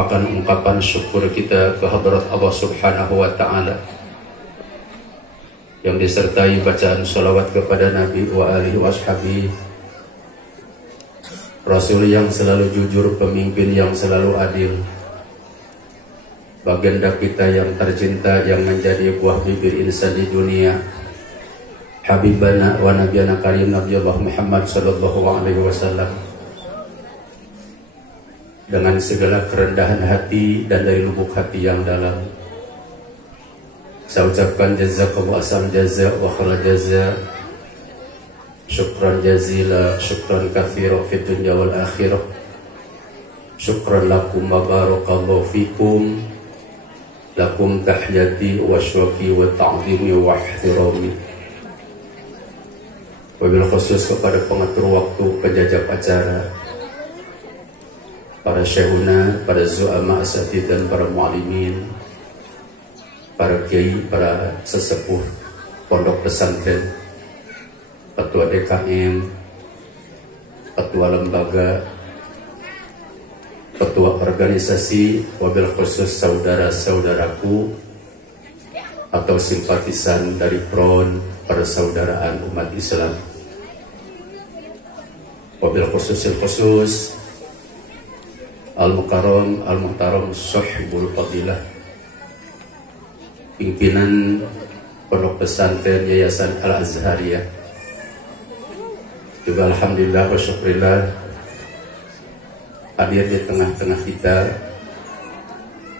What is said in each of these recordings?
Akan ungkapan syukur kita ke hadrat Allah Subhanahu wa Ta'ala yang disertai bacaan salawat kepada Nabi wa alihi washabihi, Rasul yang selalu jujur, pemimpin yang selalu adil, baginda kita yang tercinta yang menjadi buah bibir insan di dunia, Habibana wa Nabiyana Karim Nabi Allah Muhammad sallallahu alaihi wasallam. Dengan segala kerendahan hati dan dari lubuk hati yang dalam, saya ucapkan jazakallahu asam jaza wa khala jaza, syukran jazila, syukran katsira fid dunya wal akhirah, syukran lakum wa barakallahu fikum, lakum tahyati wa syuki wa ta'zimi wa ihtirami. Wabil khusus kepada pengatur waktu, penjajah acara, para syekhuna, para zu'ama asatid dan para mu'alimin, para kiai, para sesepuh pondok pesantren, ketua DKM, ketua lembaga, ketua organisasi, wabil khusus saudara-saudaraku atau simpatisan dari PRON, persaudaraan umat Islam, wabil khusus Al-Mukarram, Al-Muhtaram, Sahibul Fadilah, pimpinan pondok pesantren Yayasan Al-Azhariyah. Juga alhamdulillah wa syukurillah hadir di tengah-tengah kita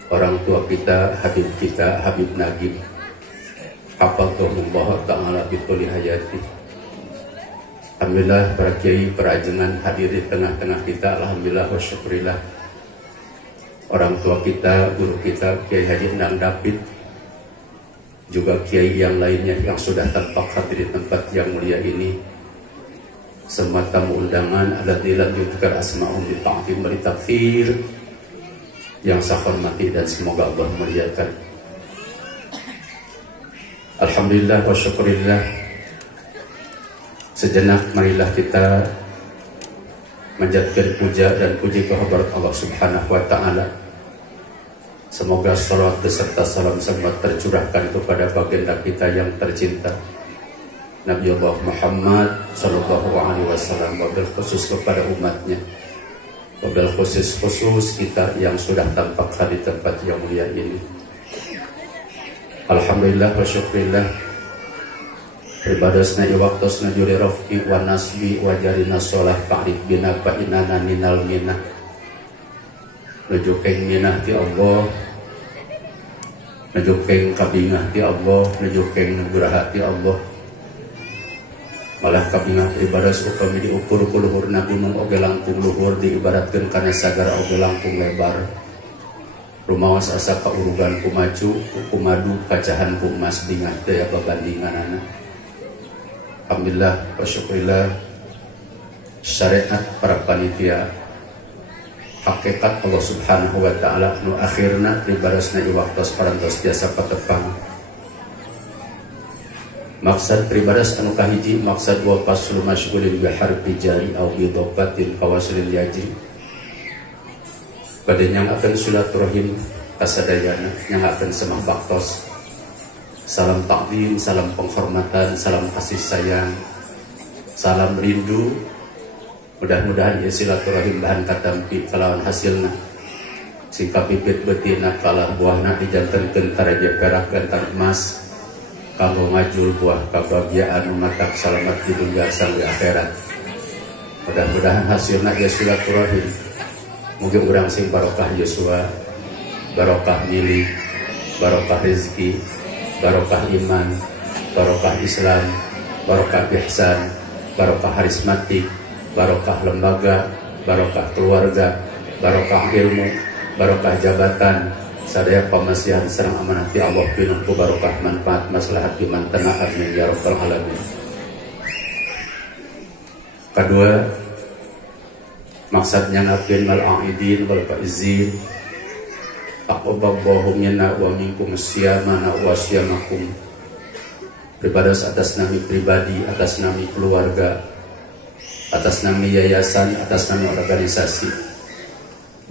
orang tua kita, Habib Nagib, hafadzahullah ta'ala bituli hayati. Alhamdulillah para kiai, para ajengan hadir di tengah-tengah kita, alhamdulillah wa syukurillah. Orang tua kita, guru kita, Kiai Haji Endang David, juga kiai yang lainnya yang sudah tampak hadir di tempat yang mulia ini. Semua tamu undangan alladzina yuzkar asma'um bi ta'zim wa takfir, yang saya hormati dan semoga Allah muliakan. Alhamdulillah wa syukurillah. Sejenak marilah kita menjadikan puja dan puji kehadirat Allah Subhanahu wa Ta'ala. Semoga salawat beserta salam semua tercurahkan kepada baginda kita yang tercinta, Nabi Allah Muhammad sallallahu alaihi wasallam, wabil khusus kepada umatnya, wabil khusus kita yang sudah tampak di tempat yang mulia ini. Alhamdulillah wa syukurillah. Ibadasna iwaktasna juri raf'i wa nasbi wa jarina sholah ta'rif bina fa'inana ninal minah. Nujukeng minah ti Allah, nujukeng kabingah ti Allah, nujukeng nuguraha ti Allah. Malah kabingah ibadas upami diukur ku luhurna gunung oge langkung luhur, diibaratkeun kana sagara oge langkung lebar. Rumawas asa kaurugan ku maju, ku madu kacahan ku emas dingah teu aya babandinganana. Alhamdulillah wa syukurillah. Syariat para panitia, hakikat Allah Subhanahu wa Ta'ala nu akhirna pribarasna iwaktos parantos biasa patepang. Maksud pribadas anu kahiji, maksud wa paslu masyghulin bi harfi jari au bi dhabatin fawasilil yajri. Pada yang akan silaturahim kasadayana, yang akan semah baktos, salam takdim, salam penghormatan, salam kasih sayang, salam rindu. Mudah-mudahan ya silaturahim bahan katampi kalawan hasilna singka pipit betina kalah buahna dijantenkeun taraja perak gantar emas kanggo ngajul buah kabahagiaan matak salamat di dunia sampai akhirat. Mudah-mudahan hasilna ya silaturahim mugi urang sing barokah Yosua, barokah milih, barokah rezeki, barokah iman, barokah Islam, barokah ihsan, barokah harismatik, barokah lembaga, barokah keluarga, barokah ilmu, barokah jabatan, sadaya pamasihan sareng amanah ti Allah pinuh barokah manfaat maslahat iman tanah amin ya rabbal alamin. Kedua, maksudnya ngapin mal aidin wal faizin aqaballahu minna wa minkum siyamana wa siyamakum. Beribadas atas nama pribadi, atas nama keluarga, atas nama yayasan, atas nama organisasi,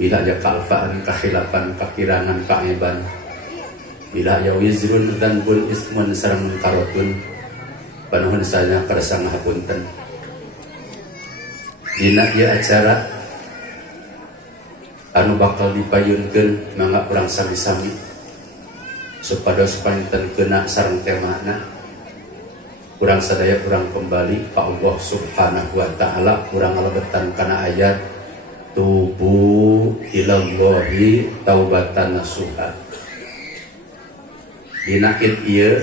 bila ya kalfaan, kakhilafan, kakirangan, kaiban, bila ya wizrun dan bun ismun sareng karotun, panuhun saya kersang hapunten. Dina ya acara anu bakal dipayunkeun mangga urang sami-sami supados panten kena sareng temana urang sadaya urang kembali ka Allah Subhanahu wa taala, urang ngalebetan kana ayat tubu ilallahi taubatan nasuha. Dina ieu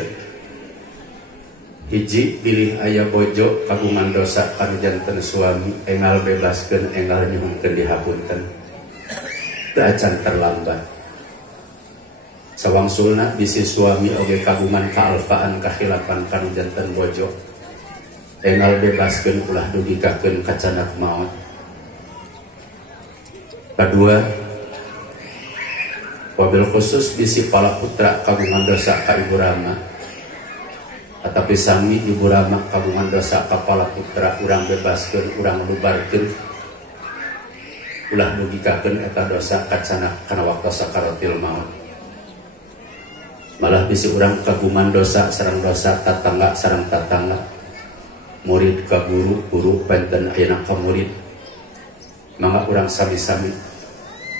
hiji pilih aya bojo kagungan dosa kana janten suami enggal bebaskeun, enggal nyuhunkeun dihapunten teu acan terlambat. Sawangsulna bisi suami oge kagungan kaalfaan kakhilafan kana janten bojo enggal bebaskeun ulah dugikakeun ka canak maot. Kedua, wabil khusus bisi pala putra kagungan dosa ka ibu rama, tetapi sami ibu rama kagungan dosa ka pala putra urang bebaskeun, urang lubarkeun, ulah dugikakeun eta dosa ka canak kana waktu sakaratil maut. Malah bisi urang kagungan dosa sareng dosa tatangga sareng tatangga, murid ka guru, guru penten ayeuna ka murid, mangga urang sami-sami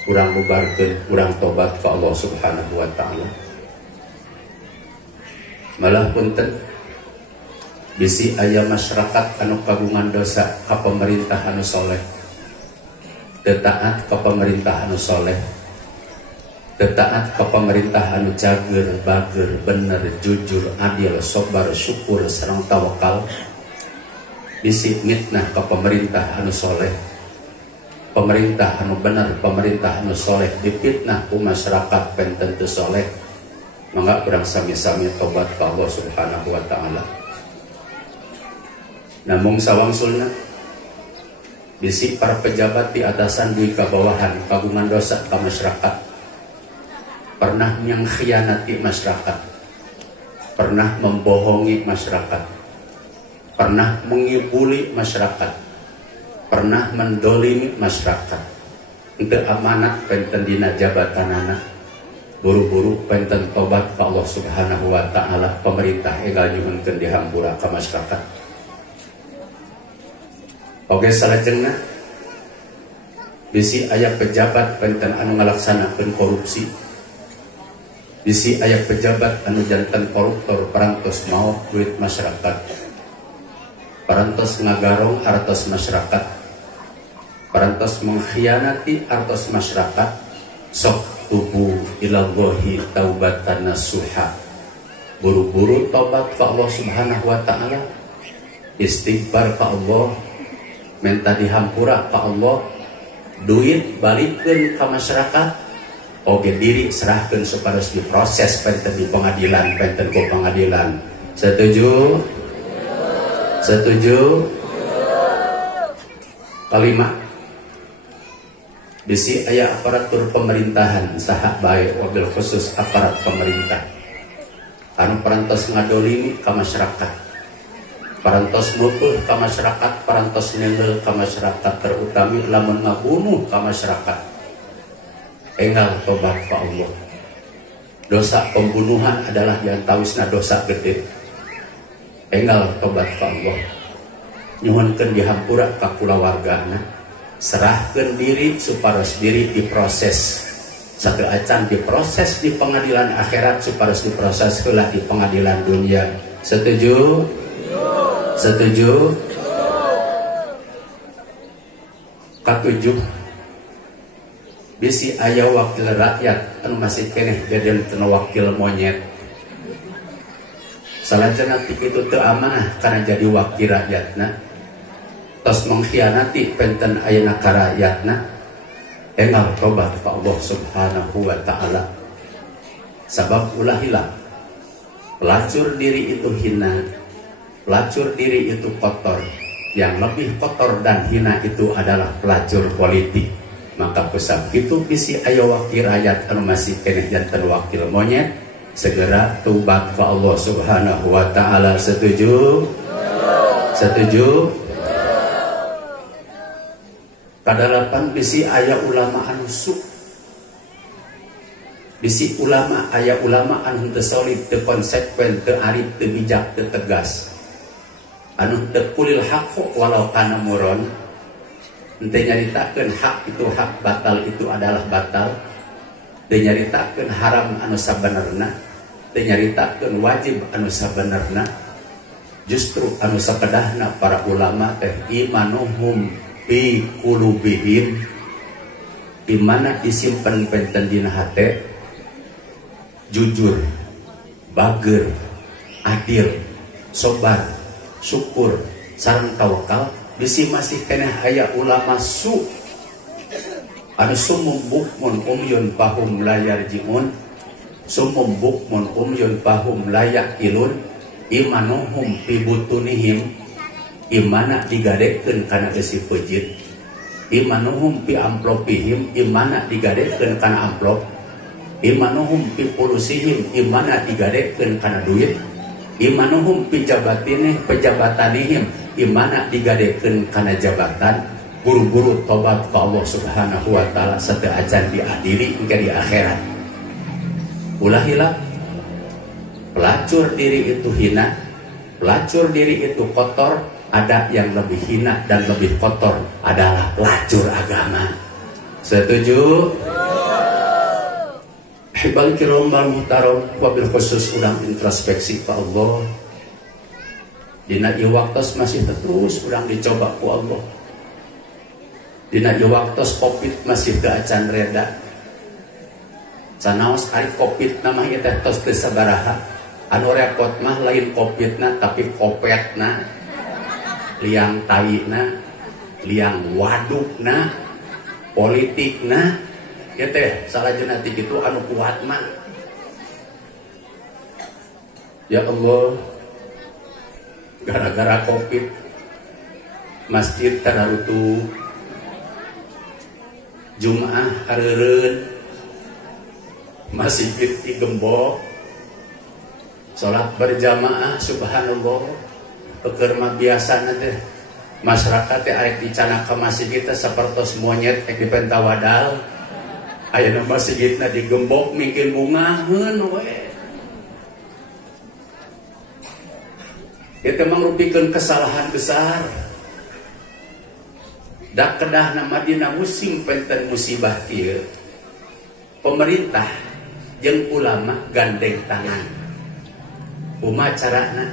urang bubarkeun, urang tobat ka Allah Subhanahu wa taala. Malah punten bisi aya masyarakat anu kagungan dosa ka pemerintah anu soleh, teu taat ka pemerintah anu soleh, teu taat ka pemerintah anu cager, bager, bener, jujur, adil, sabar, syukur sareng tawakal. Bisi mitnah ka pemerintah anu soleh, pemerintah anu benar, pemerintah anu soleh dipitnah ku masyarakat penten teu soleh, mangga urang sami-sami tobat ka Allah Subhanahu wa taala. Namung sawangsulna bisi para pejabat di atasan duwi ka bawahan kagungan dosa ka masyarakat, pernah mengkhianati masyarakat, pernah membohongi masyarakat, pernah mengibuli masyarakat, pernah mendolimi masyarakat, untuk amanat penten dina jabatanana, buru-buru penten tobat ke Allah Subhanahu wa taala, pemerintah enggal nyuhunkeun dihampura ka masyarakat. Oge salajengna bisi aya pejabat penten anu ngalaksanakeun korupsi, bisi aya pejabat anu janten koruptor parantos maot duit masyarakat, parantos ngagarong hartos masyarakat, parantos mengkhianati hartos masyarakat. Sok tubu ilallahi taubatan nasuha, buru-buru tobat ke Allah Subhanahu wa taala, istighfar ke Allah, minta dihampura ke Allah, duit balikkeun ka masyarakat, oge diri serahkeun supados diproses penten di pengadilan, penten ku pengadilan. Setuju? Setuju? Kelima, bisi aya aparatur pemerintahan saha bae wabil khusus aparat pemerintah anu parantos ngadolimi ka masyarakat, parantos mutuh ka masyarakat, parantos nenggel ka masyarakat, terutami lamun ngabunuh ka masyarakat, enggal tobat ka Allah. Dosa pembunuhan adalah diantawisna dosa gede, enggal tobat ka Allah, nyuhunkeun dihampura ka kulawargana, serahkeun diri supados diri diproses sateu acan diproses di pengadilan akhirat supados diproses heula di pengadilan dunia. Setuju? Setuju? Katujuh, bisi aya wakil rakyat anu masih keneh gadeun teu wakil monyet. Salajengna ti kitu teu amanah kana jadi wakil rakyatna, tos mengkhianati penten ayeuna ka rakyatna, enggal tobat ka Allah Subhanahu wa taala. Sabab ulah hilang, pelacur diri itu hina, pelacur diri itu kotor, yang lebih kotor dan hina itu adalah pelacur politik. Maka pesan itu bisi aya wakil rakyat anu masih keneh janten wakil monyet, segera tobat ka Allah Subhanahu wa taala. Setuju? Setuju? kadalapan bisi aya ulama anu su, bisi ulama aya ulama anu teu solid, teu konsekuen, teu arif, teu bijak, teu tegas, anu teu kulil haq walau kana muron, teu nyaritakeun hak itu hak, batal itu adalah batal, teu nyaritakeun haram anu sabenerna, teu nyaritakeun wajib anu sabenerna. Justru anu sakedahna para ulama teh imanuhum fi qulubihim, imana disimpen penten dina hate, jujur, bager, adil, sobar, syukur, sareng tawakal. Bisi masih keneh aya ulama su anu sumum bukmun umyun fahum la yarjiun, sumum bukmun umyun fahum la yaqilun, imanuhum fi butunihim, imana digadekeun kana besi peujit, imanuhum fi amplopihim, imana digadekeun kana amplop, imanuhum fi pulusihim, imana digadekeun kana duit, imanuhum fi pejabatanihim, imana digadekeun kana jabatan. Buru-buru tobat ke Allah Subhanahu wa taala sateu acan diadili engke di akhirat. Ulah hilap, pelacur diri itu hina, pelacur diri itu kotor. Ada yang lebih hina dan lebih kotor, adalah pelacur agama. Setuju? Hibal kiram wal muhtaram, wabil khusus urang introspeksi ke Allah. Dina ieu waktos masih terus urang dicoba ku Allah. Dina ieu waktos Covid masih teu acan reda. Sanaos ari Covid na mah ieu teh tos teu sabaraha. Anu repot mah lain Covid-na tapi kopetna, liang taina, liang wadukna, politikna, ieu teh salajengna ti kitu anu kuat mah. Ya Allah, gara-gara Covid masjid tadarutu, Jumaah hareureun, masjid digembok, salat berjamaah, subhanallah. Keur mah biasana teh masyarakat teh arek dicana ka masjid teh sapertos monyet ek dipentawadal. Ayeuna masjidna digembok mungkin bungaheun we. Itu mengrupikeun kesalahan besar. Dak kedahna Madinah musim penten musibah kieu. Pemerintah jeung ulama gandeng tangan. Kumaha carana?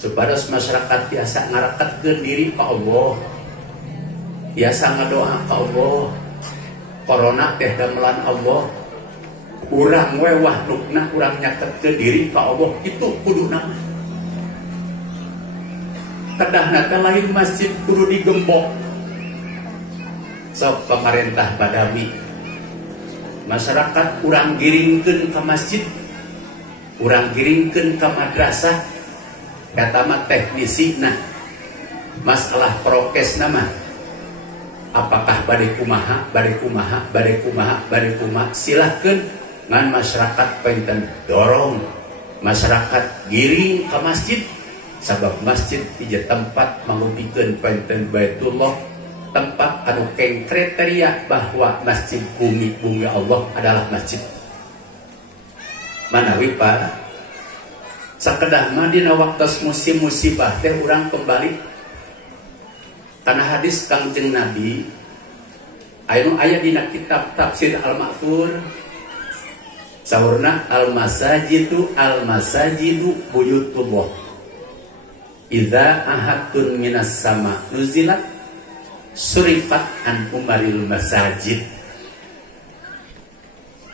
Supados masyarakat biasa ngaraketkeun diri ka Allah. Biasa ngadoa ka Allah. Corona teh damelan Allah. Urang we wahnukna urang nyaketkeun diri ka Allah, itu kuduna. Kedahna teh lain masjid kudu digembok. Sok pemerintah Badawi, masyarakat urang giringkeun ka masjid, urang giringkeun ka madrasah, kata mah teknisina. Masalah prokes nama, apakah bade kumaha, silahkeun ngan masyarakat penten dorong masyarakat giring ka masjid, sabab masjid hiji tempat mangupikeun penten Baitullah, tempat anu keng kriteria bahwa masjid bumi Allah adalah masjid. Manawi Pak, sakedah Madinah waktos musim musibah teh urang kembali karena hadis Kangjeng Nabi anu aya dina kitab tafsir Al-Ma'thur, saurna al-masajidu buyutullah idza ahadun minas sama nuzilat surifat an umaril masajid.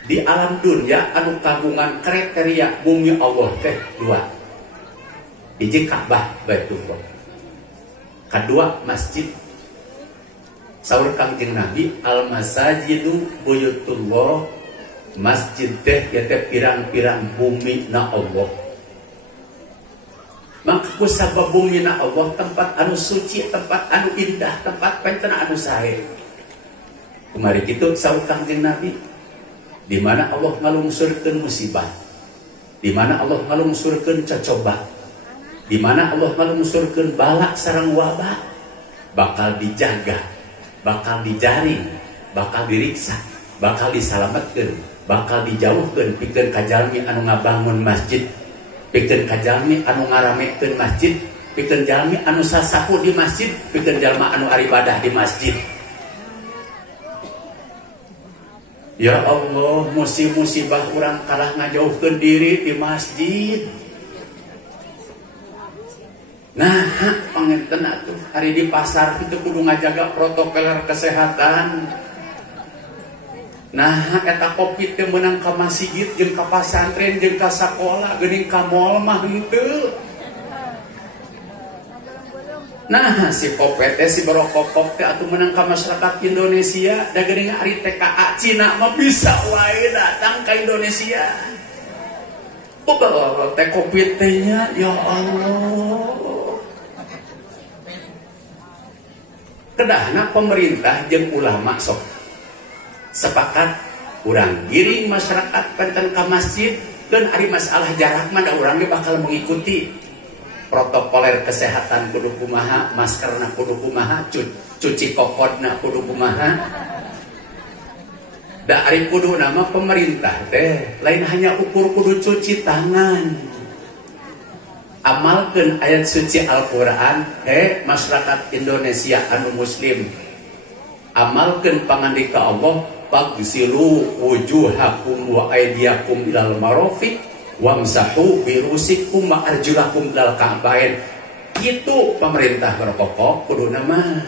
Di alam dunia anu kagungan kriteria bumi Allah teh dua. Hiji Ka'bah Baitullah, kedua masjid. Saur Kangjeng Nabi al masajidu buyutullah, masjid teh teh pirang-pirang bumi na Allah. Maka kusabab bumi na Allah, tempat anu suci, tempat anu indah, tempat pentena anu sae. Kemari kitu saur Kangjeng Nabi, di mana Allah ngalungsurkeun musibah, di mana Allah ngalungsurkeun cocoba, di mana Allah ngalungsurkeun bala sareng wabah, bakal dijaga bakal dijaring, bakal diriksa, bakal disalametkeun, bakal dijauhkeun pikeun ka jalmi anu ngabangun masjid, pikeun ka jalmi anu ngaramekeun masjid, pikeun jalmi anu sasahu di masjid, pikeun jalma anu aribadah di masjid. Ya Allah, musibah urang kalah ngajauhkeun diri di masjid. Nah, panginten atuh hari di pasar itu kudu ngajaga protokol kesehatan. Nah, eta Covid teh meunang ka masjid jeung ka pasantren jeung ka sakola geuning ka mall mah henteu. Nah, si Kopet teh si Barokokok teh atuh meunang ka masyarakat Indonesia da geuning ari TKA Cina mah bisa wae datang ka Indonesia. Teh Covid teh nya ya Allah. Kedahna pemerintah jeung ulama sok sepakat urang giring masyarakat penten ka masjid dan ari masalah jarak mah da urang ge bakal mengikuti protokoler kesehatan kudu kumaha, maskerna kudu kumaha, cuci kokodna kudu kumaha. Da ari kudu nama pemerintah teh lain hanya ukur kudu cuci tangan. Amalkeun ayat suci Al-Qur'an, masyarakat Indonesia anu muslim. Amalkeun pangandika Allah, fagsilu wujuhakum wa aydiyakum ilal marafiq wamsahu birusikum wa arjulakum ilal ka'bain. Kitu pemerintah berpokok kudu nama.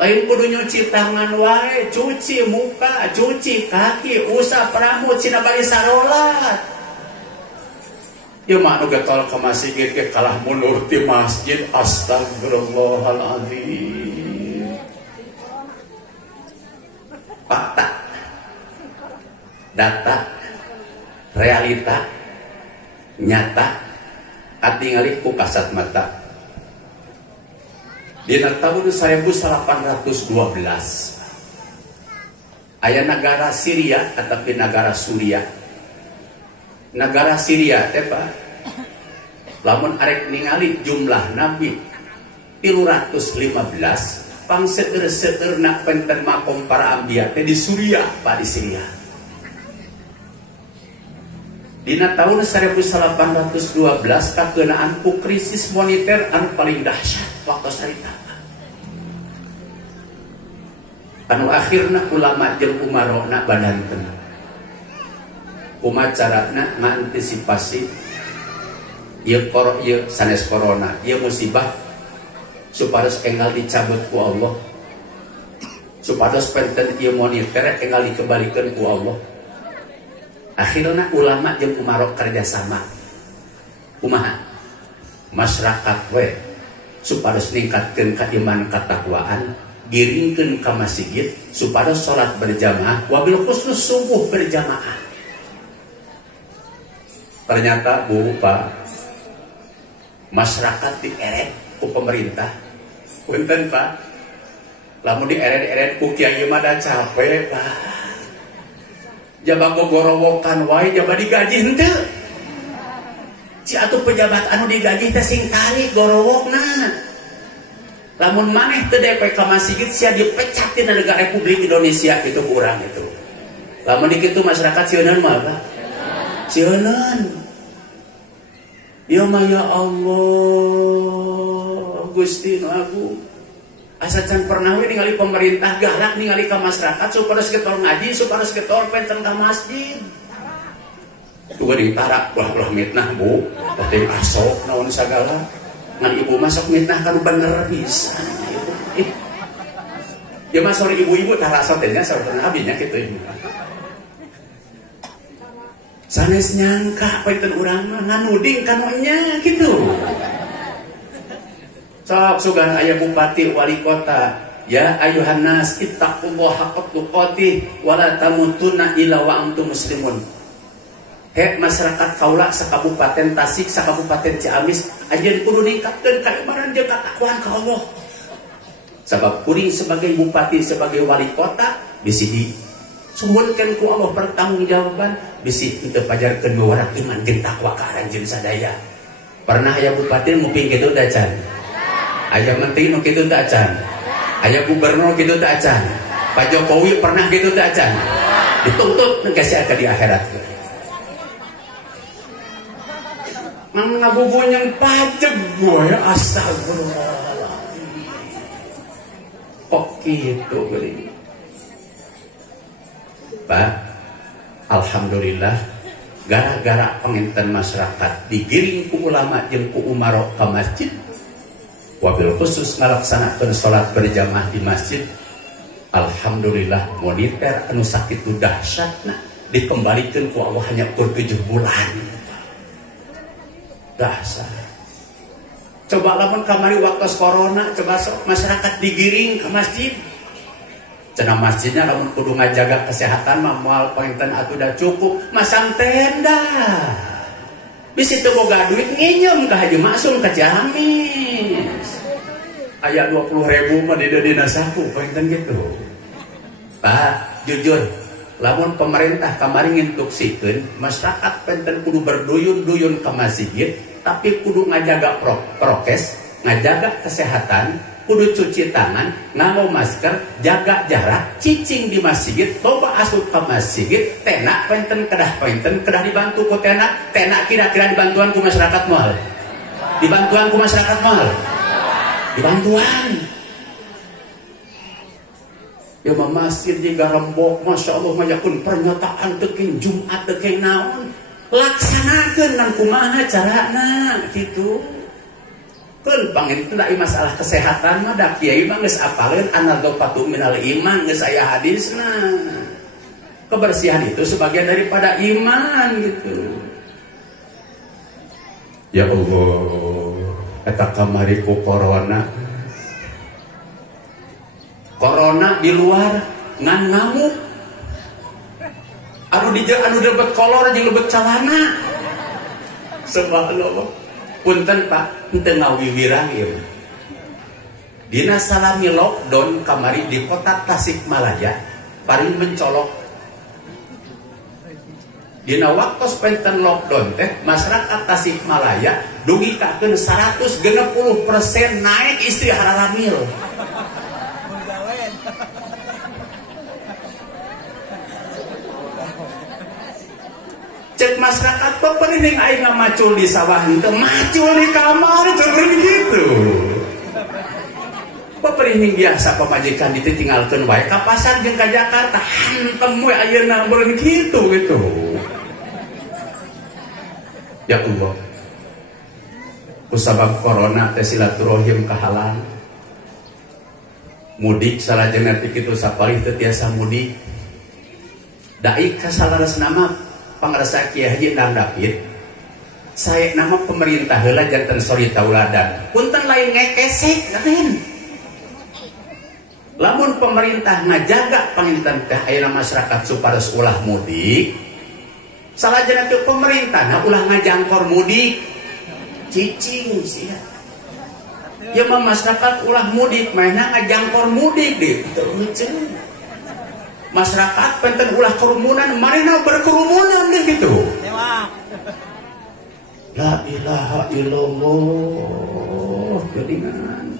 Lain kudu nyuci tangan wae, cuci muka, cuci kaki, usah pramut cina bari sarolat. Ya mah nu getol ka masjid ge kalah mundur ti masjid. Astagfirullahaladzim. Fakta, data, realita, nyata, atingali ku kasat mata. Dina tahun 1812 aya negara Syria ataupun negara Suriah. Negara Syria teh Pak, lamun arek ningali jumlah nabi 315 pang seueur-seueurna penten makom para anbiya teh di Suriah Pak, di Syria. Dina tahun 1812 kakeunaan ku krisis moneter anu paling dahsyat waktu sarita. Anu akhirna ulama jeung umarona badanten umacarana ngantisipasi ieu sanes corona, ieu musibah supados enggal dicabut ku Allah, supados penten ieu moneter enggal dikembalikeun ku Allah. Akhirna ulama jeung umarok kerjasama kumaha masyarakat we supados ningkatkeun ka iman katakwaan, giringkeun ka masjid supados salat berjamaah wabil khusus subuh berjamaah. Ternyata Bu Pak, masyarakat dieret ku pemerintah. Punten Pak, lamun dieret-eret ku kiai mah da capek Pak. Jaba gogorowokan wae jaba digaji henteu. Si atuh pejabat anu digaji teh sing tarik gorowokna. Lamun maneh teu DP ka masjid sia dipecat di negara Republik Indonesia itu kurang itu. Lamun dikitu masyarakat sieuneuh mah Pak. Sieuneuh. Ya maya Allah Gusti nu Agung. Asa can pernah we ningali pemerintah galak ningali ka masyarakat supados getol ngaji, supados getol penten ka masjid. Tuh geuning tarak belah-belah mitnah Bu, teh asok naon sagala. Ngan ibu masuk mitnah kan bener pisan. Ya mah sore ibu-ibu tarak asok teh nya sabenerna abinya kitu. Sanes nyangka penten urang mah nganuding kanonya gitu. Sok sugan aya bupati wali kota, ya ayuhan nas ittaqullaha haqqa tuqatih wa la tamutunna illa wa antum muslimun. He masyarakat kaula sakabupaten Tasik, sakabupaten Ciamis, anjeun kudu ningkatkeun kaimanan jeung katakwaan ka Allah. Sabab kuring sebagai bupati, sebagai wali kota bisi sumbeunkeun ku Allah pertanggungjawaban bisi teu pajarkeun warak iman jeung takwa ka aranjeun sadaya. Pernah aya bupati nguping kitu teh can? Aya menteri nu kitu teh can? Aya gubernur gitu teh acan. Pak Jokowi pernah gitu teh acan. Dituntut kasih di akhirat. Ngabubunyang pajak gue ya astagfirullahaladzim. Kok gitu gini? Pak, alhamdulillah gara-gara penginten masyarakat digiring ku ulama jeung ku umaro ke masjid, wabil khusus ngalaksanakeun salat berjamaah di masjid, alhamdulillah monitor anu sakitu dahsyatna dikembalikan ku Allah hanya kur 7 bulan. Dahsyat. Coba lamun kamari waktu corona, coba masyarakat digiring ke masjid. Cenah masjidnya lamun kudu ngajaga kesehatan mah moal penginten atuh cukup masang tenda. Bisi teu boga duit nginjem ka Haji Maksum ka Ciamis. Aya 20.000 mah di dina saku penginten gitu. Pak, jujur, lamun pemerintah kamari nginstruksikeun masyarakat penginten kudu berduyun-duyun ke masjid, tapi kudu ngajaga prokes, ngajaga kesehatan, kudu cuci tangan, nganggo masker, jaga jarak, cicing di masjid, loba asup ke masjid, tena penginten kedah dibantu ku tena kira-kira dibantuan ku masyarakat moal. Dibantuan ku masyarakat moal. Dibantuan. Ya masjid di Garembok, masya Allah majakun pernyataan teking Jumat teking naon, laksanakeun nang kumaha carana gitu. Keun panginten da masalah kesehatan mah da kiai mah geus apaleun anadzafatu minal iman, geus aya hadisna. Kebersihan itu sebagian daripada iman gitu. Ya Allah, eta kamari ku corona di luar ngan ngamuk. Anu debet kolor jeung lebet calana. Subhanallah. Punten Pak, henteu ngawiwirang ieu. Dina salami lockdown kamari di kota Tasikmalaya, paling mencolok. Dina waktu penten lockdown teh masyarakat Tasikmalaya dugi kakeun 160% naik istihara hamil. Cek masyarakat pepening aing macul di sawah henteu macul di kamar cuman gitu. Pepening biasa pemajikan ditinggalkeun wae ka pasar jeung ka Jakarta hantem we ayeuna meureun gitu. Ya Allah. Kusabab corona teh silaturahim kahalang. Mudik salajengna ti kitu sapalih teu tiasa mudik. Dai kasalaresna mah pangarsa Kiai Haji Endang David, saya nama pemerintah heula janten sori tauladan. Punten lain ngekesek lain. Lamun pemerintah ngajaga panginten teh ayeuna masyarakat supados ulah mudik, salajana teu pemerintahna ulah ngajangkor mudik. Cicing sia. Ya mah masyarakat ulah mudik, mainna ngajangkor mudik deh. Teu masyarakat penten ulah kerumunan, marina berkerumunan deh gitu. La ilaha illallah. Geningan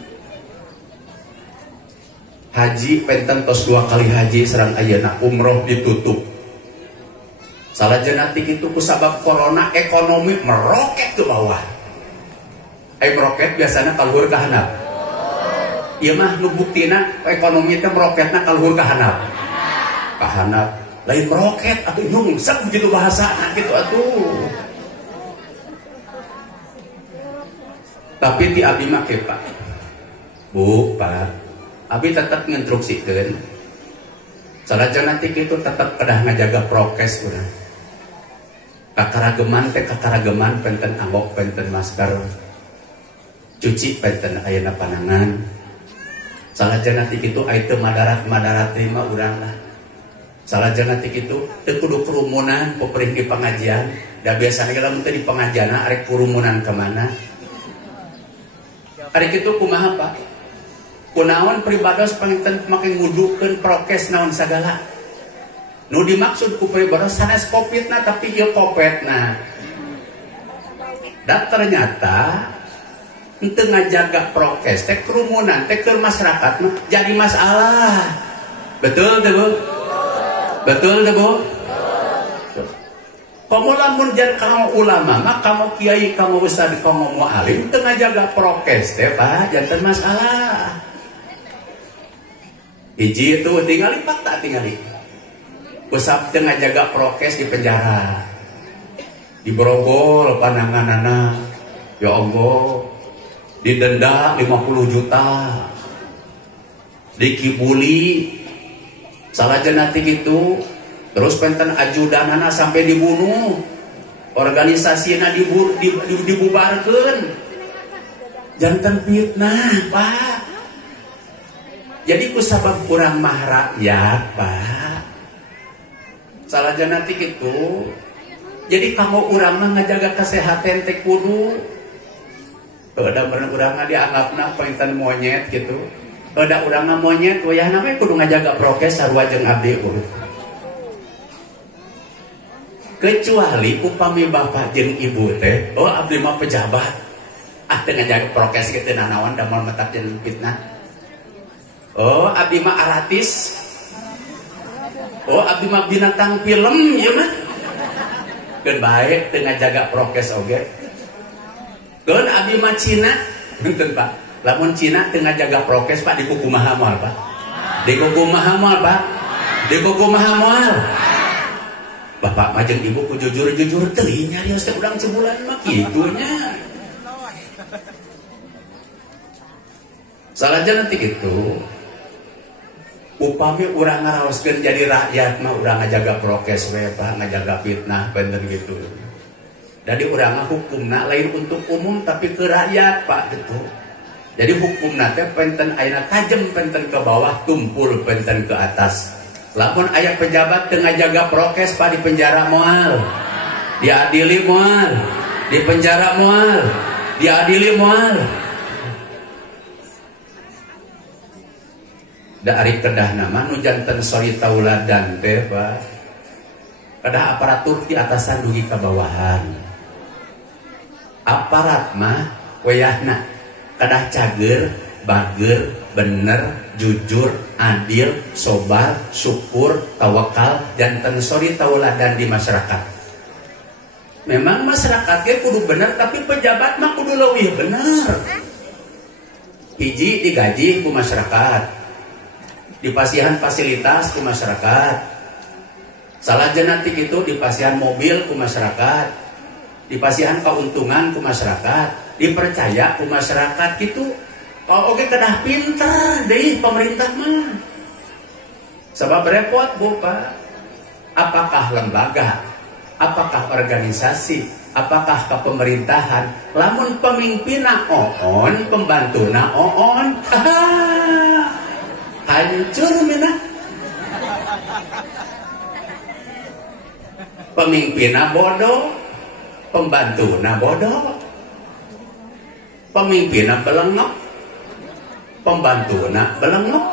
haji penten tos 2 kali haji serang ayeuna umroh ditutup. Salajana ti kitu kusabab corona ekonomi meroket ke bawah. Meroket biasana kaluhur ka handap. Ieu mah nu buktina ekonomi teh meroketna kaluhur ka handap. Kahanap lain meroket atau nyungsep begitu bahasa gitu atuh. Tapi di abi make Pak, Bu Pak, abi tetap nginstruksikeun salajana nanti itu tetap kedah ngajaga prokes urang. Kakarageman teh kakarageman penten anggok penten masker, cuci penten ayeuna panangan. Salajana nanti itu aya teu madarat terima urang lah. Salajana ti kitu teu kudu kerumunan peperih di pengajian. Da biasana lamun teh di pengajian arek kerumunan ke mana? Ari kitu kumaha Pak? Kunaon pribados panginten make ngudukeun prokes naon sagala. Nu dimaksud ku pribados sanes Covid-na tapi ieu Covid-na. Dan ternyata Henteu ngajaga prokes teh kerumunan teh keur masyarakat mah jadi masalah. Betul teh Bu? Betul teh Bu? Kamu lamun jan kamu ulama mah kamu kiai kamu ustad kamu mualim teu ngajaga prokes teh Pak janten masalah. Hiji itu tingali fakta tingali. Usap teu ngajaga prokes di penjara. Diborogol pananganana. Ya Allah. Didenda 50 juta. Dikibuli. Salah jenatik itu. Terus penten ajudanana sampai dibunuh. Organisasinya dibubarkan. Jantan fitnah, Pak. Jadi kusabab kurang mah rakyat, Pak. Salah jenatik itu. Jadi kamu urang mah ngajaga kesehatan teh kudu. Ada urang dianggapna pointen monyet gitu. Ada urang monyet, wayah namanya kudu ngajaga prokes sarua jeung abdi urut. Kecuali upami bapak jeung ibu teh, oh abdi mah pejabat. Teu ngajaga prokes kitu nanaon da moal metak jeung fitnah. Oh abdi mah aratis. Oh abdi mah binatang film ieu mah. Keun bae teu ngajaga prokes oge. Keun abdi mah Cina, beunteun Pak. Lamun Cina teu ngajaga prokes Pak dikukumaha moal Pak. Dikukumaha moal Pak. Dikukumaha moal. Bapak mah jeung ibu ku jujur-jujur teuing nyarios teh urang sebulan mah kitu nya. Salajan nanti gitu. Upami urang ngaraoskeun jadi rakyat mah urang ngajaga prokes we Pak, ngajaga fitnah bener gitu. Jadi urang mah hukumna lain untuk umum tapi ke rakyat Pak gitu. Jadi hukumna teh penten ayeuna tajem penten ke bawah tumpul penten ke atas. Lamun aya pejabat teu ngajaga prokes Pak di penjara moal. Diadili moal. Di penjara moal. Diadili moal. Da ari kedah nama nu janten sori tauladan teh Pak. Kedah aparatur di atasan dugi ka bawahan. Aparat mah wayahna kedah cager, bager, bener, jujur, adil, sobar, syukur, tawakal, janten sori tauladan di masyarakat. Memang masyarakat ge kudu bener tapi pejabat mah kudu leuwih bener. Hiji digaji ku masyarakat. Dipasihan fasilitas ku masyarakat. Salah jenatik itu dipasihan mobil ku masyarakat. Dipasihan keuntungan ku masyarakat. Dipercaya ku masyarakat gitu. Kalau oke kedah pinter deh pemerintah mah. Sebab repot Bu Pak. Apakah lembaga? Apakah organisasi? Apakah kepemerintahan? Lamun pemimpinna oon, pembantuna oon. Hancur mina. Pemimpinna bodoh, pembantuna bodoh. Pemimpinna belengep, pembantuna belengep.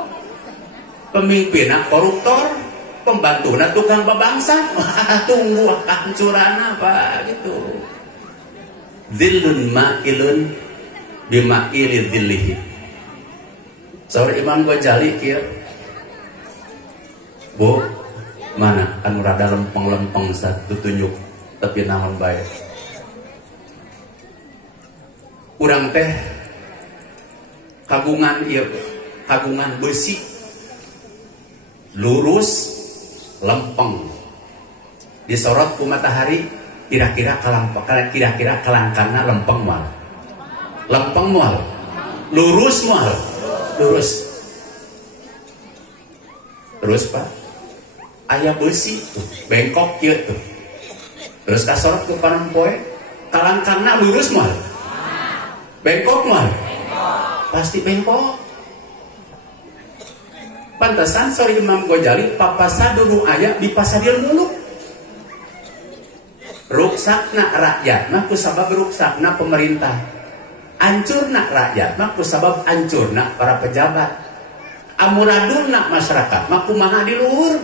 Pemimpinna koruptor, pembantuna tukang babangsa. Tunggu hancuran apa gitu. Zillun ma'ilun bima'ili zillihi. Saur Imam Ghazali kieu. Bu, mana anu rada lempeng-lempeng satu tunjuk tapi naon bae. Urang teh kagungan ieu, kagungan besi. Lurus, lempeng. Disorot ku matahari, kira-kira kalangkana lempeng moal. Lempeng moal. Lurus moal. Lurus. Terus Pak, aya besi tuh, bengkok kieu tuh. Terus kasorot ku panempoe, kalangkana lurus moal. Bengkok moal. Pasti bengkok. Pantesan sorry Imam Ghazali papasaduru aya di pasadir muluk. Ruksakna rakyat mah kusabab ruksakna pemerintah. Ancurna rakyat mah kusabab ancurna para pejabat. Amuradulna masyarakat mah kumaha di luhur.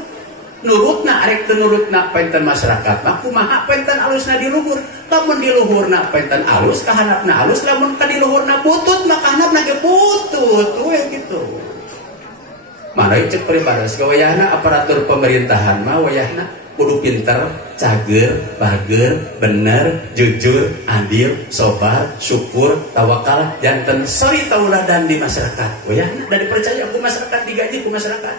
Nurutna arek teu nurutna penten masyarakat mah kumaha penten alusna di luhur. lamun di luhurna penten alus kahanapna alus, lamun ka di luhurna butut maka hanapna ge butut we gitu. Mana cek peribados wayahna aparatur pemerintahan mah wayahna kudu pinter, cager, bager, bener, jujur, adil, sobar, syukur, tawakal, janten sori tauladan di masyarakat. Wayahna dan dipercaya ku masyarakat, digaji ku masyarakat.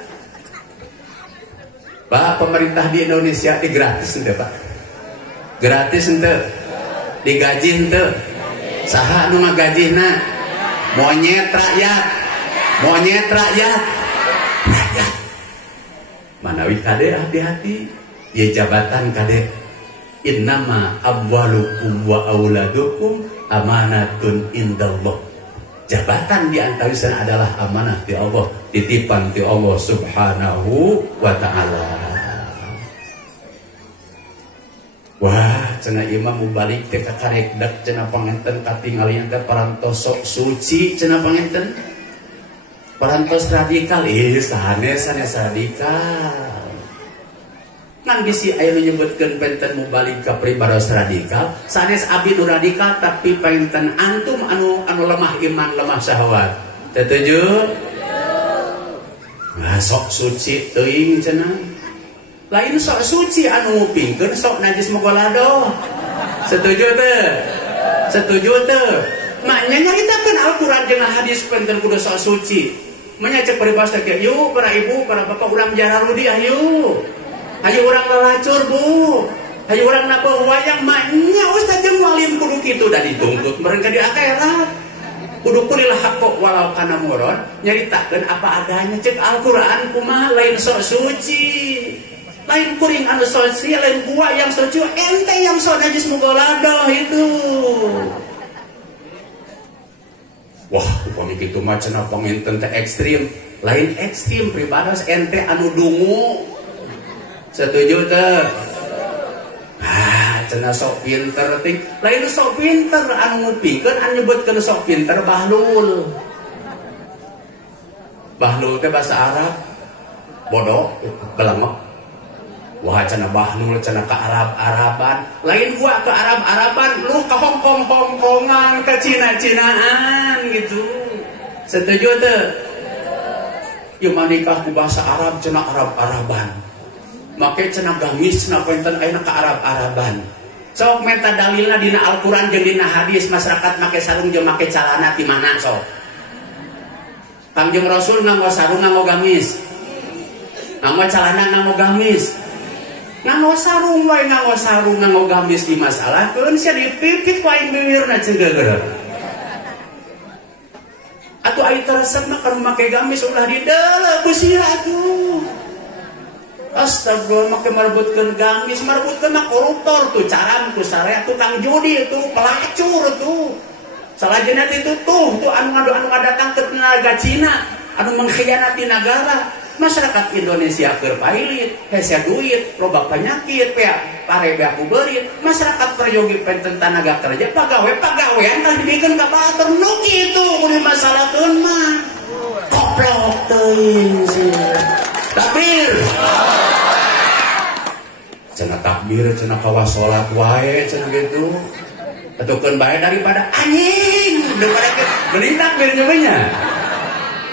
Pak, pemerintah di Indonesia di gratis ente Pak. Gratis ente. Digaji ente. Saha nu ngagajihna? Monyet rakyat. Monyet rakyat. Rakyat. Manawi kade hati-hati. Ya jabatan kade. Innama amwalukum wa auladukum amanatun indallah. Jabatan di antarisan adalah amanah di Allah, titipan di Allah subhanahu wa ta'ala. Wah, cenah imam mubalik teh karekdak cenah panginten katinggalian teh parantos sok suci cenah panginten. Parantos radikal, sanes radikal. Kan bisi aya nu nyebutkeun penten mubalik ka pribados radikal, sanes abdi nu radikal tapi penten antum anu lemah iman, lemah syahwat. Setuju? Nah, sok suci teuing cenah. Lain sok suci anu ngupingkeun sok najis mogolado. Setuju teu? Setuju teu? Maknya nyaritakeun Al-Qur'an jeung hadis penten kudu sok suci. Manya cek pribados teh yuk para ibu, para bapak urang jararudi ayo. Ayo orang lalacur Bu, ayo orang napa wayang maknya ustaz jeung walim kudu kitu da dituntut mereka di akhirat. Kudu kulil haqqo walau kana muron, nyaritakeun apa adanya cek Al-Qur'an kumaha lain sok suci. Lain kuring anu suci, lain gua yang suci, ente yang sok najis mogolado itu. Wah, upami kitu mah cenah panginten teh ekstrim. Lain ekstrim pribados ente anu dungu. Setuju teh? Cenah sok pinter ting. Lain sok pinter anu ngupikeun anu nyebutkeun sok pinter bahlul. Bahlul teh bahasa Arab. Bodoh, belengok. Wah cenah bahlul cenah ka Arab-Araban. Lain gua ke Arab-Araban, lu ka Hongkong-Hongkongan, ke Cina-Cinaan gitu. Setuju teh? Ieu manikah ku bahasa Arab cenah Arab-Araban. Make cenah gamis na penten ayeuna ka Arab-Araban. Sok menta dalilna dina Al-Qur'an jeung dina hadis masyarakat make sarung jeung make calana di mana sok? Kangjeng Rasul nganggo sarung nganggo gamis. Nganggo calana nganggo gamis. Nganggo sarung wae nganggo sarung nganggo gamis di masalah keun sia dipipit ku aing geurna ceugeureug. Atuh aya resepna keur make gamis ulah dideuleuh ku sia atuh. Astagfirullah, make merebutkeun gamis, merebutkeun mah koruptor tuh, caran ku sarea tukang judi itu, pelacur tuh. Salajana itu tuh anu ngadatang ke tenaga Cina, anu mengkhianati negara. Masyarakat Indonesia keur pailit, hese duit, loba penyakit, parebea ku beurit. Masyarakat peryogi penten tenaga kerja, pagawean tah dibikeun ka batur nu kitu kudu masalahkeun mah. Goblok teuing sih. Takbir. Cenah takbir, cenah kawas salat wae, cenah gitu. Atukeun bae daripada anjing, daripada mending takbir nyobanya.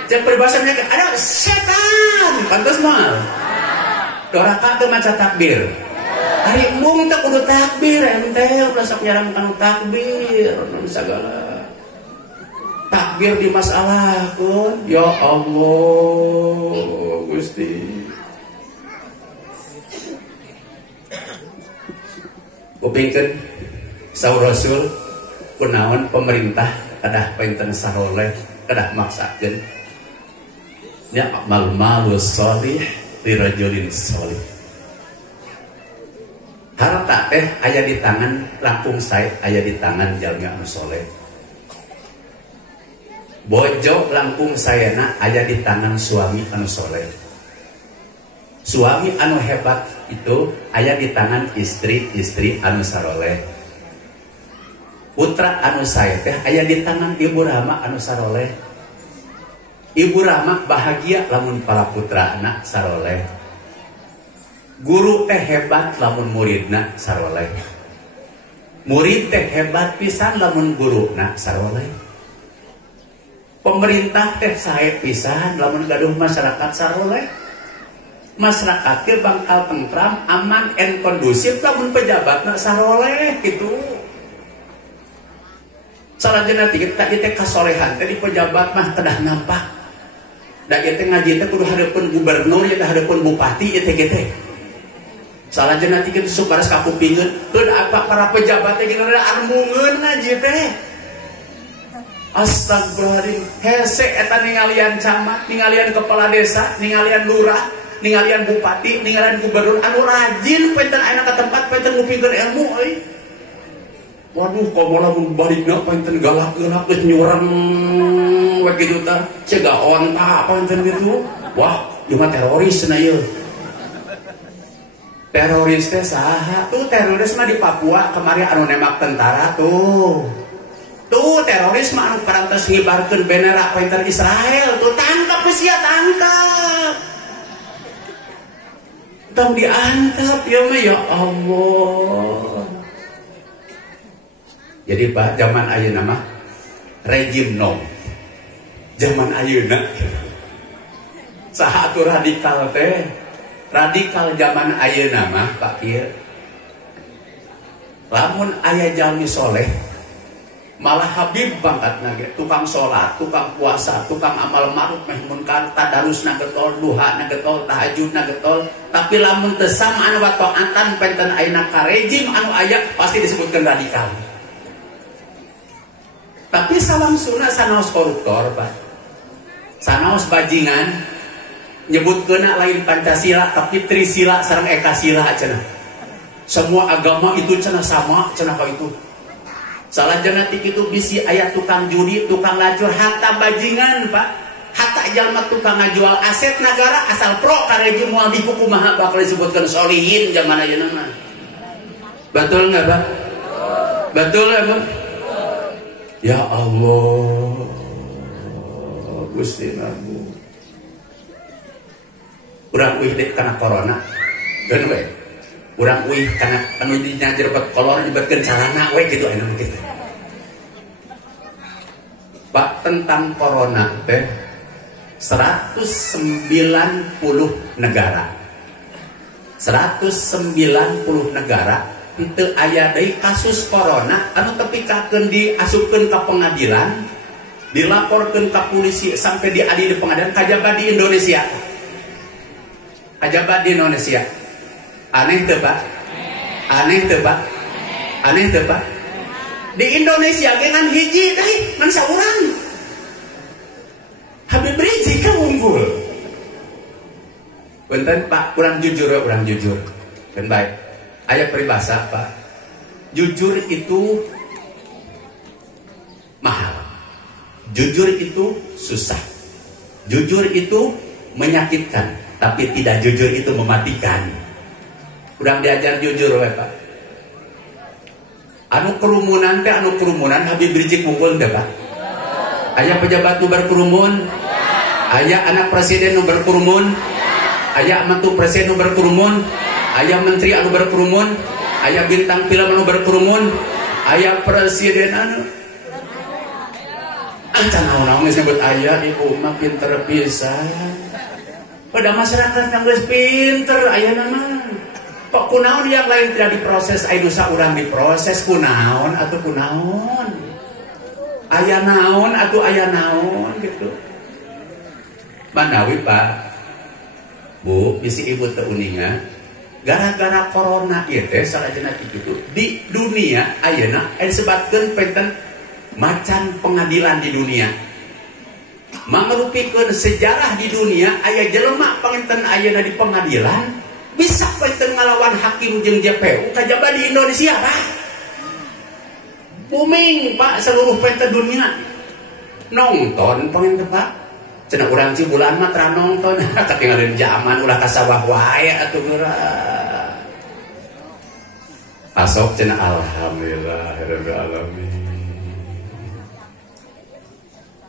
Cek peribahasanya ada setan, pantes moal. Doraka teu maca takbir. Ari mung teh kudu takbir ente, ulah sok nyaram kanu takbir, nu sagala. Takbir di masalah kun, ya Allah. Gusti kupingkeun saur Rasul kunaon pemerintah kadah penten saroleh kadah maksakeun nya malus sholih li rajulin sholih. Harta teh aya di tangan langkung sae aya di tangan jalmi anu soleh. Bojo langkung sayana aya di tangan suami anu soleh. Suami anu hebat itu aya di tangan istri anu saroleh. Putra anu sae teh aya di tangan ibu rama anu saroleh. Ibu rama bahagia lamun para putra anak saroleh. Guru teh hebat lamun muridna saroleh. Murid teh hebat pisan lamun guruna saroleh. Pemerintah teh sae pisan lamun gaduh masyarakat saroleh. Masyarakat ge bakal tentram, aman, and kondusif lamun pejabatna saroleh gitu. Salajana kita teh kasolehan teh di pejabat mah kedah nampak. Da teh ngaji teh kudu hadeupeun gubernur ya hadeupeun bupati teh gitu. Salajana tikeun suparas kapupingeun, teu apa para pejabat teh geuning armungeun ngaji teh. Astagfirullahaladzim, hese eta ningalian camat, ningalian kepala desa, ningalian lurah, ningalian bupati, ningalian gubernur anu rajin penten ayeuna ka tempat penten ngupingkeun ilmu euy. Waduh, komola mun balikna penten galak-galak geus nyurem we kitu tah. Cega onta penten gitu. Wah, ieu mah teroris na ieu. Teroris teh saha? Tuh teroris mah di Papua kemarin anu nembak tentara tuh. Tuh teroris mah anu parantos ngibarkeun bendera penter Israel tuh tangkap sia tangkap. Tong diangkap ya mah ya Allah. Jadi Pak zaman ayeuna mah rejim nom. Zaman ayeuna saha atuh radikal teh? Radikal zaman ayeuna mah Pak kieu. Lamun aya jalmi soleh malah Habib bangkat nage, tukang sholat, tukang puasa, tukang amal ma'ruf nahi munkar, tadarus na getol, duha na getol, tahajud na getol. Tapi lamun teu samaan wa taatan penten ayeuna ka rejim anu aya pasti disebutkeun radikal. Tapi salam sunah sanaos koruptor Pak, sanaos bajingan, nyebutkeun lain Pancasila tapi Trisila sareng Ekasila cenah. Semua agama itu cenah sama cenah ka itu. Salajana ti kitu bisi aya tukang judi, tukang lacur, hatta bajingan Pak. Hatta jalma tukang ngajual aset negara asal pro ka rejim moal dikumaha bakal disebutkeun solihin zaman ayeuna mah. Betul enggak Pak? Betul ya Pak? Ya Allah, Gusti Nabi. Urang uih dek kana corona, dan we. Urang uih kana anu dinyajerbet kolor nyebetkeun calana we gitu aya mah kitu. Pak tentang corona teh 190 negara. 190 negara itu aya deui kasus corona anu tepikakeun diasupkeun ka pengadilan, dilaporkeun ka polisi sampai diadili di pengadilan kajaba di Indonesia. Kajaba di Indonesia. Aneh teu Pak? Aneh teu Pak? Aneh teu Pak? Di Indonesia ge ngan hiji deui, ngan saurang. Habib Rizik kan unggul. Punten Pak, urang jujur ya, urang jujur. Ben baik. Aya peribahasa Pak, jujur itu mahal, jujur itu susah, jujur itu menyakitkan, tapi tidak jujur itu mematikan. Kurang diajar jujur we Pak. Anu kerumunan teh anu kerumunan Habib Rizik ngumpul teh Pak. Aya pejabat nu berkerumun, aya anak presiden nu berkerumun, aya mantu presiden nu berkerumun, aya menteri anu berkerumun, aya bintang film anu berkerumun, aya presiden anu can naon-naon disebut aya ibu mah pinter pisan. Pada masyarakat yang geus pinter ayeuna mah. Kok kunaon yang lain tidak diproses, aya dosa urang diproses kunaon atuh kunaon. Aya naon atuh aya naon gitu. Manawi Pak, Bu, bisi ibu teu uningan gara-gara corona ieu teh salajana kitu di dunia ayeuna disebutkeun penten macan pengadilan di dunia. Mangrupikeun sejarah di dunia aya jelema panginten ayeuna di pengadilan bisa penten ngalawan hakim jeung JPU kajaba di Indonesia Pak. Booming Pak seluruh penten dunia. Nonton panginten Pak. Cenah urang cibulan mah tra nonton ketinggalan zaman ulah kasawah wae atuh geura. Asok cenah alhamdulillahirabbil alamin.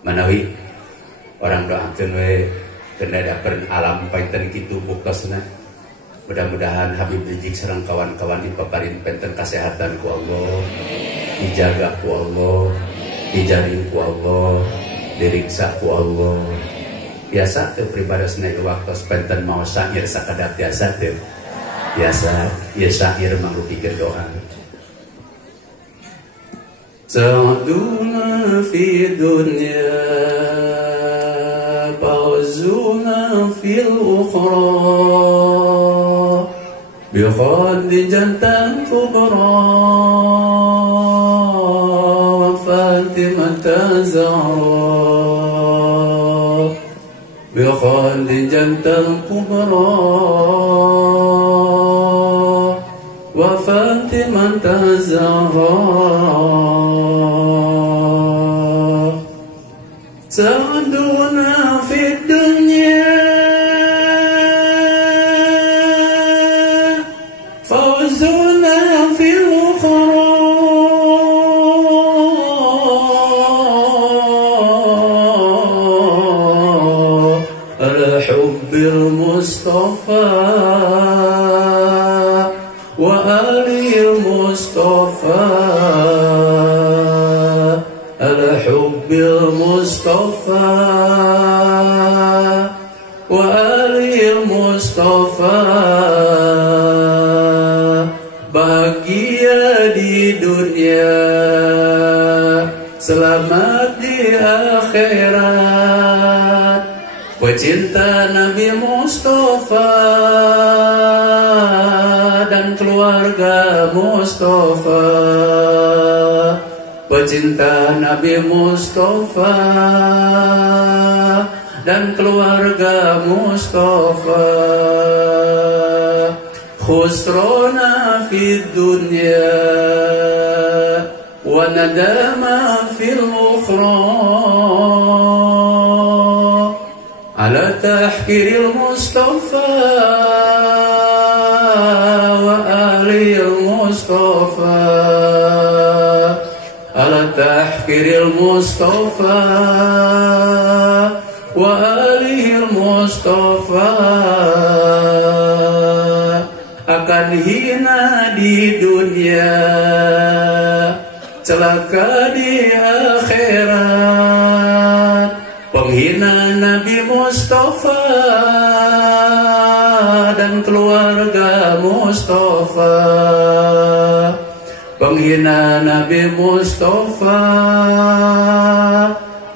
Manawi orang doakeun we keun dadakeun alam painten kitu buktosna. Mudah-mudahan Habib Rizik sareng kawan-kawan dipaparin penten kesehatan ku Allah, dijaga ku Allah, dijaring ku Allah, diriksa ku Allah. Biasa teu pribadosna waktu penten mau syair sakadar biasa teu. Biasa ya syair mangrupikeun doa. Sa'duna fi dunya fawzuna fil ukhra bi khadijatan kubra wa fatimata zahra bi khadijatan kubra wa fatimata zahra سعدنا في الدنيا فوزنا في الأخرى على حب المصطفى وآل المصطفى على حب المصطفى وآل المصطفى bahagia di dunia, selamat di akhirat. Pecinta Nabi Mustafa dan keluarga Mustafa, pecinta Nabi Mustafa dan keluarga Mustafa. Khusrona fid dunya wa nadama fil ukhra ala tahkiril Mustafa wa alil Mustafa ala tahkiril Mustafa wa alil Mustafa akan hina di dunia, celaka di akhirat. Penghina Nabi Mustafa dan keluarga Mustafa, penghina Nabi Mustafa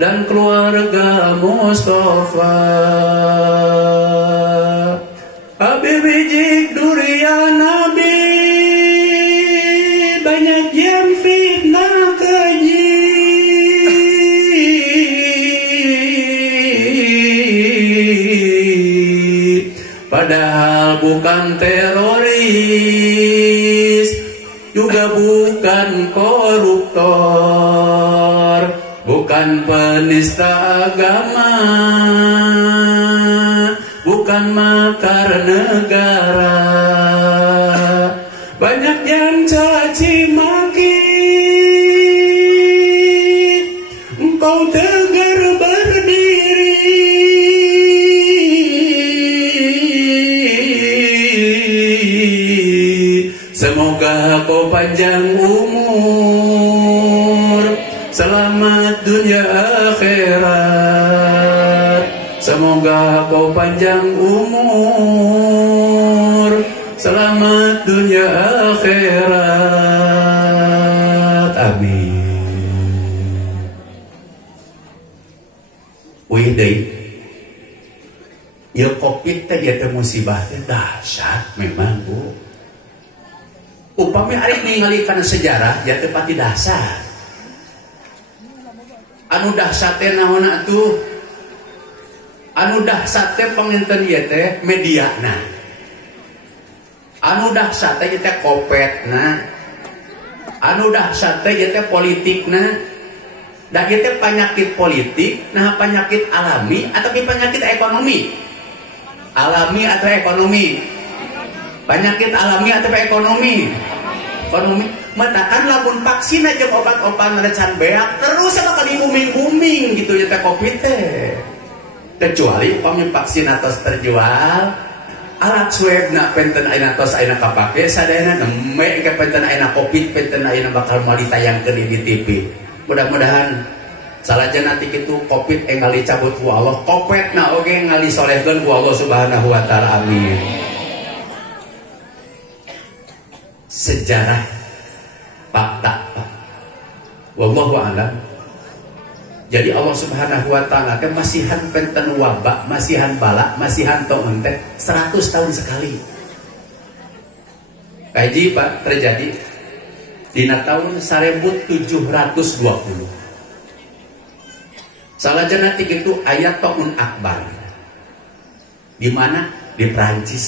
dan keluarga Mustafa. Habib Rizik durian Nabi, banyak yang fitnah keji. Padahal bukan teroris, juga bukan koruptor, bukan penista agama, bukan makar negara. Banyak yang caci maki, engkau tegar berdiri. Semoga kau panjang umur, selamat dunia akhirat. Semoga kau panjang umur, selamat dunia akhirat. Amin. Wih deh, ya COVID teh ya musibah teh dahsyat memang Bu. Upami arek ningali kana sejarah ya teu pati dahsyat. Anu dahsyat teh naonna atuh? Anu dahsyat teh panginten ieu teh mediana. Anu dahsyat teh teh kopetna. Anu dahsyat teh teh politikna. Da ieu teh penyakit politik, nah penyakit alami atau penyakit ekonomi? Alami atau ekonomi? Penyakit alami atau ekonomi? Ekonomi. Matakan lamun vaksin aja obat-obat merecan beak terus sama kali booming gitu ya teh Covid teh. Kecuali umpamanya vaksin atas terjual alat swab na penten aina tos aina kapake sadayana neme ke penten aina covid penten aina bakal mau ditayangkeun di TV. Mudah-mudahan salajan nanti kitu covid ngali cabut ku Allah, kopet na oge ngali solehkeun ku Allah Subhanahu wa taala. Amin. Sejarah fakta Pak. Wallahu a'lam. Jadi Allah Subhanahu wa taala kan masihan penten wabak, masihan bala, masihan tong ente 100 tahun sekali. Kaji Pak terjadi dina tahun 1720. Salajan nanti itu ayat Ta'un Akbar. Di mana? Di Prancis.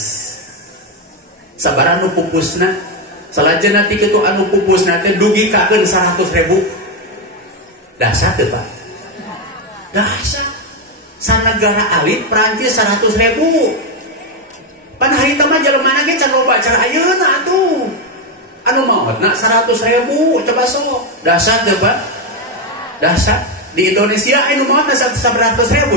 Sabaran nu pupusna, salajan nanti itu anu pupusna teh dugi kakeun 100.000. Dasar teh Pak. Dasar sanegara alit Prancis 100.000. Pan hari tama jelema ge can loba cara ayeuna atuh. Anu maotna 100.000 coba sok. Dasar teh Pak. Dasar di Indonesia anu maotna 100.000.